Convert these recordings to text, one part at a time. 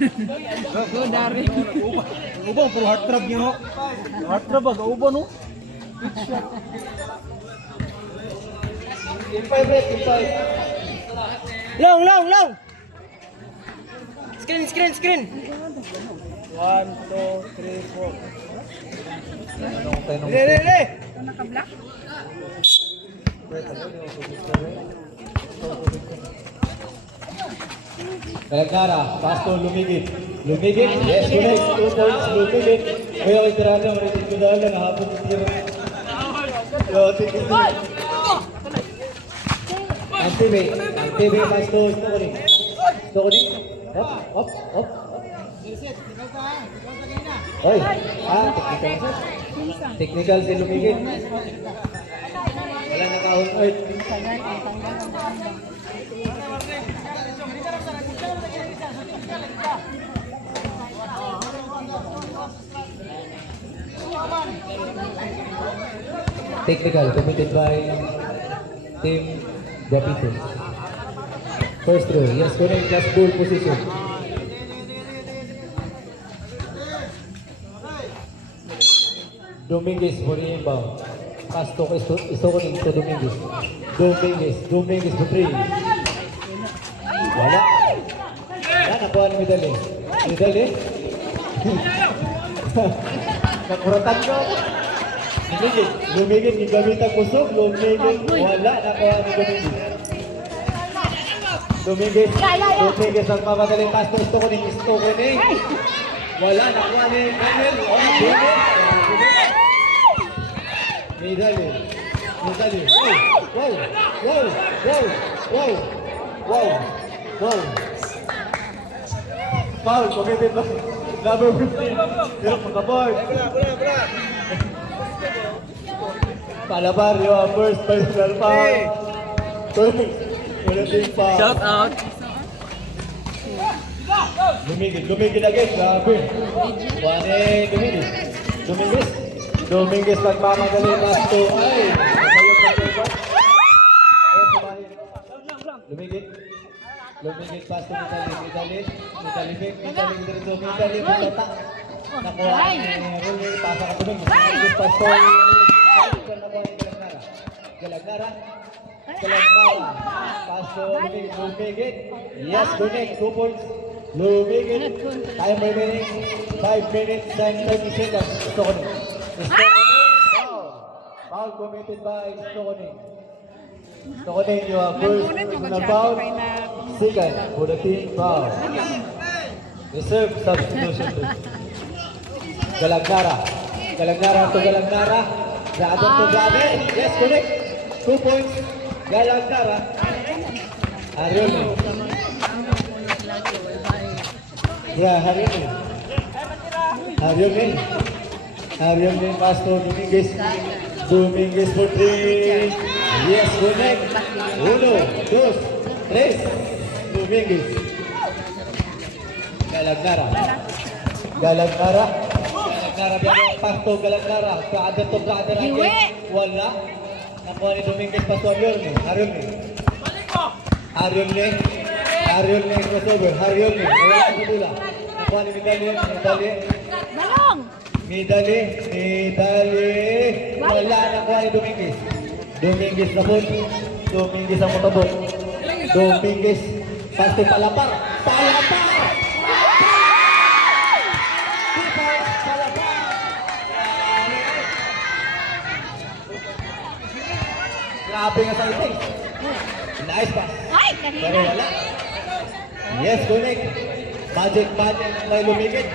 Go, Dari. Ubang puro heart trap niyo. Heart trap ba? Ubang no? Impay. Long. Screen. 1, 2, 3, 4. Re. Naka-block? Kalagara, pasto, lumigit. Yes, correct. 2 points, lumigit. Kaya ko itirada, maritin ko dahil lang, hapon ko tira. Antibay, pasto, ito ko rin. Hop. Oy, technical. Technical si lumigit. Wala nakahon, oy. Technical committed by Team Guapito. First row, yes, correct, plus goal position. Dominguez for the inbound. Pass to Istokoning to Dominguez. Dominguez for 3. Wala. Nakuha ni Midali. Nakuratan ko. Lumigit, gamit ang kusog. Wala. Nakuha ni Dominguez ang mamadaling pass to Istokoning. Wala. Nakuha ni Daniel. Midali. Wow. Foul, committed by number 15. Pero pagkaboy. Palabar, yung first personal foul. Foul. Shout out. Lumigid again, grabe. Dominguez nagmamadali mas to. Ay! Lumigid pass to Midali butata. Nakuha ni Rulli, pasa ka Dominguez pass to Galagara. Pass to Lumigid. Yes, Dominguez, 2 points. Lumigid. Time remaining 5 minutes and 30 seconds. Foul committed by Stokoning. Stokoning, you are first personal foul. Second for the team foul. Reserve substitution. Galagara to Galagara. Dragon to Dragon. Yes, correct. 2 points. Galagara. Arione. Arione pass to Dominguez for 3. Yes, correct. 1, 2, 3. Dominguez. Galagara pass to Galagara. Kaagad to Brother again. Wala. Nakuha ni Dominguez pass to Arione crossover. Arione. Wala sa bola. Nakuha ni Midali. Wala, nakuha ni Dominguez na po. Dominguez ang matabok. Dominguez. Pasti palapar. Grabe nga sa ito. Nice pass. Pero wala. Yes, connect. Magic may lumigit.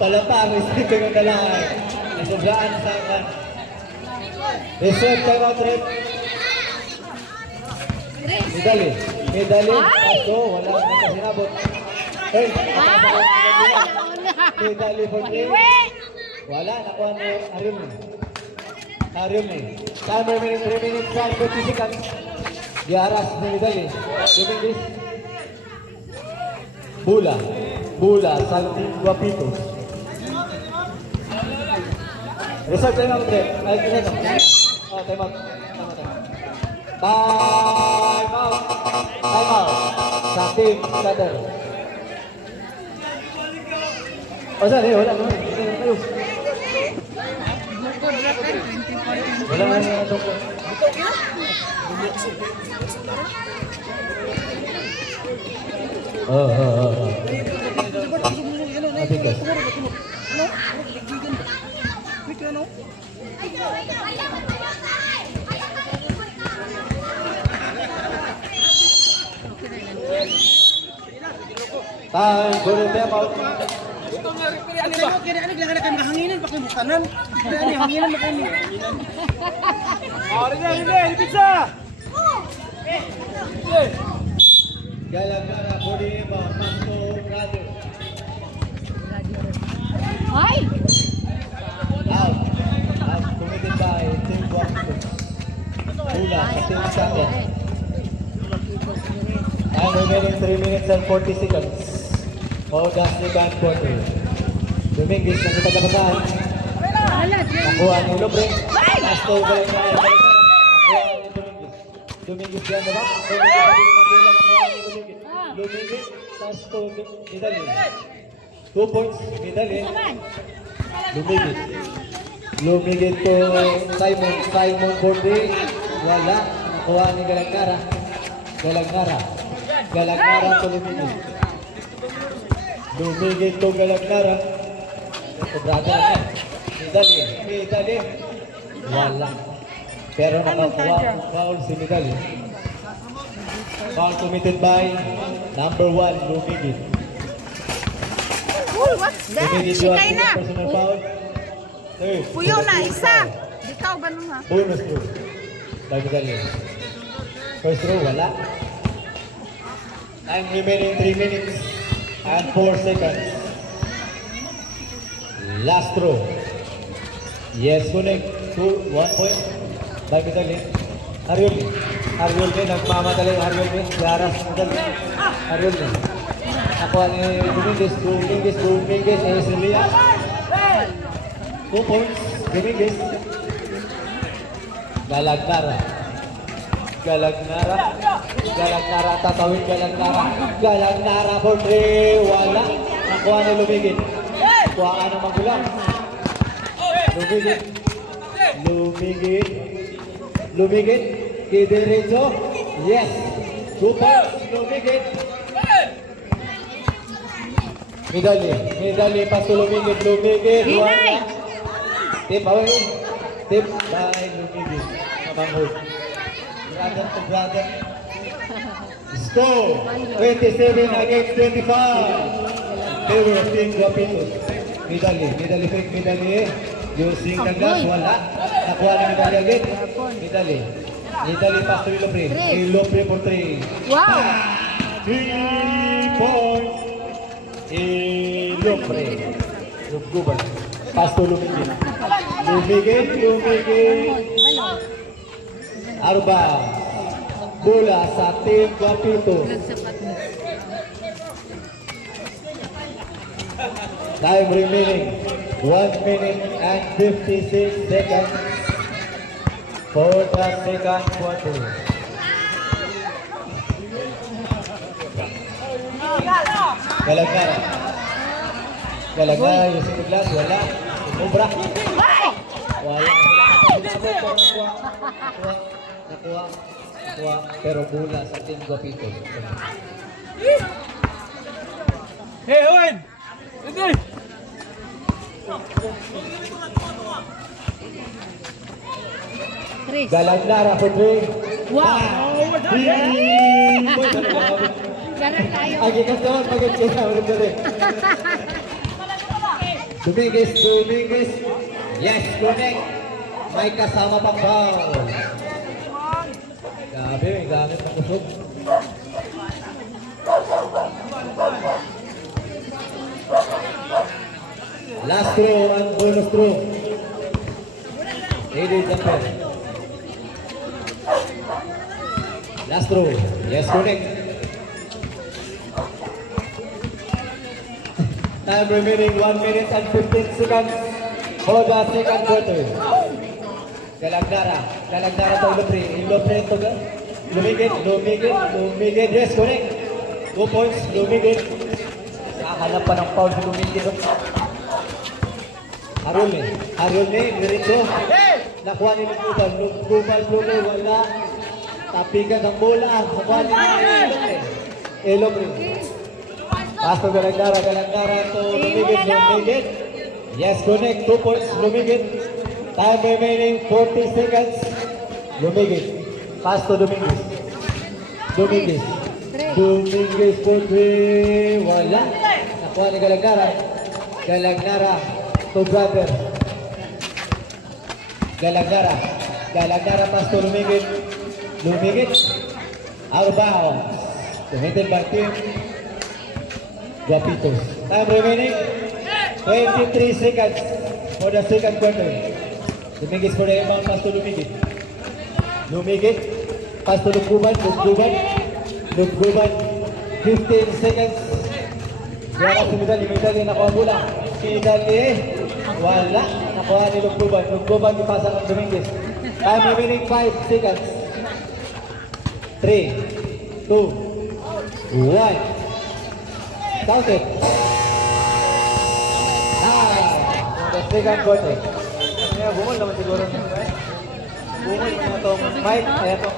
Palapar, isipin ko na lang. Sobraan sa akin. Reserve time out red. Midali. Paso, wala na sinabot. Hey, Midali for 3. Wala, nakuha ni Arium. Timer minutes, 3 minutes, 30 seconds. Diaras ni Midali. Dominguez. Bula, Santing Guapito. Reserve time out red. Time out. Time out. Time out. Sa team cutter. O saan eh? Wala. Tayo. Wala nga na ito po. Matigas. Time for the time out. Galagara for the inbound. Pasto Rado. Out. Out committed by Team Guapo. Bula sa Team Sander. Time remaining 3 minutes and 40 seconds. Olga second quarter. Dominguez na kitagapasan. Nakuha ni Lobre. Pasto balik na nakuha ni Dominguez. Dominguez yan na ba? Dominguez. Pasto medali. 2 points medali. Lumigit. Lumigit to Simon. Simon Bordi. Wala. Nakuha ni Galagara. Galagara to lumigit. Lumigit to Galagara. Ito brother. Medali. Wala. Pero nakakuha foul si Medali. Foul committed by number 1 Lumigit. What's that? Sikay na. Personal foul. Third. Puyo na, isa. Ikaw ba nung ha? Bonus throw. By Medali. First row, wala. Time remaining 3 minutes and 4 seconds. Last throw. Yes, connect. 1 point. By Medali. Haryolme, nagmamadali. Haryolme, Yaras, Medali. Haryolme. Nakuha ni Dominguez, Ezelia. 2 points, Dominguez. Galagara, tatawin Galagara for 3, wala. Nakuha ni Lumigit. Kuhaan ng magulang. Lumigit, Kidiretso, yes. 2 points, Lumigit. Medali, pasto Lumigit, wala. Tip away. Tip by Lumigit. Mabanghod. Brother to brother. Score 27 against 25. Favor of Team Guapitos. Medali. Using the gun, wala. Nakuha na medali agad. Medali, pasto Ilopre for 3. Wow! 3 points. Ilopre. Guban. Pasto Lumigit. Arba. Bola sa Team Guapitos. Time remaining 1 minute and 56 seconds for the second quarter. Galagara, using the glass, wala. Umubra. Wala. Nakuha. Pero bola sa Team Guapitos. Hey, Owen! Hindi! Chris. Galagara for 3. Wow! Ganun tayo. Agitas naman, pag-agkita. Dominguez. Yes, connect. May kasama pang foul. Grabe, may gamit ng kusog. Last throw and bonus throw. Ladies and gentlemen. Last throw. Yes, connect. Time remaining 1 minute and 15 seconds for the second quarter. Galagnara. Galagnara to Ilopre. Ilopre to Lumigit. Yes, correct. 2 points, Lumigit. Nakahanap pa ng foul si Lumigit. Arulne, diretso. Nakuha ni Lugubal. Lugubal, wala. Tapikan ng bola. Nakuha ni Ilopre. Pasto Galagnara to Lumigit. Yes, connect. 2 points, Lumigit. Time remaining 40 seconds. Lumigit. Pass to Dominguez. Dominguez po 3. Wala. Nakuha ni Galagnara. Galagnara to brother. Galagnara pass to Lumigit. Out of bounds. Defended by team Guapitos. Time remaining 23 seconds for the second quarter. Dominguez for the inbound pass to Lumigit. Pass to Lugubal. 15 seconds. Wala si Midali nakuha bola. Midali, wala. Nakuha ni Lugubal ipasa ng Dominguez. Time remaining 5 seconds. 3, 2, 1. Count it. The second quarter. Bumol naman siguro. Bumol naman itong Mike. Ayan to.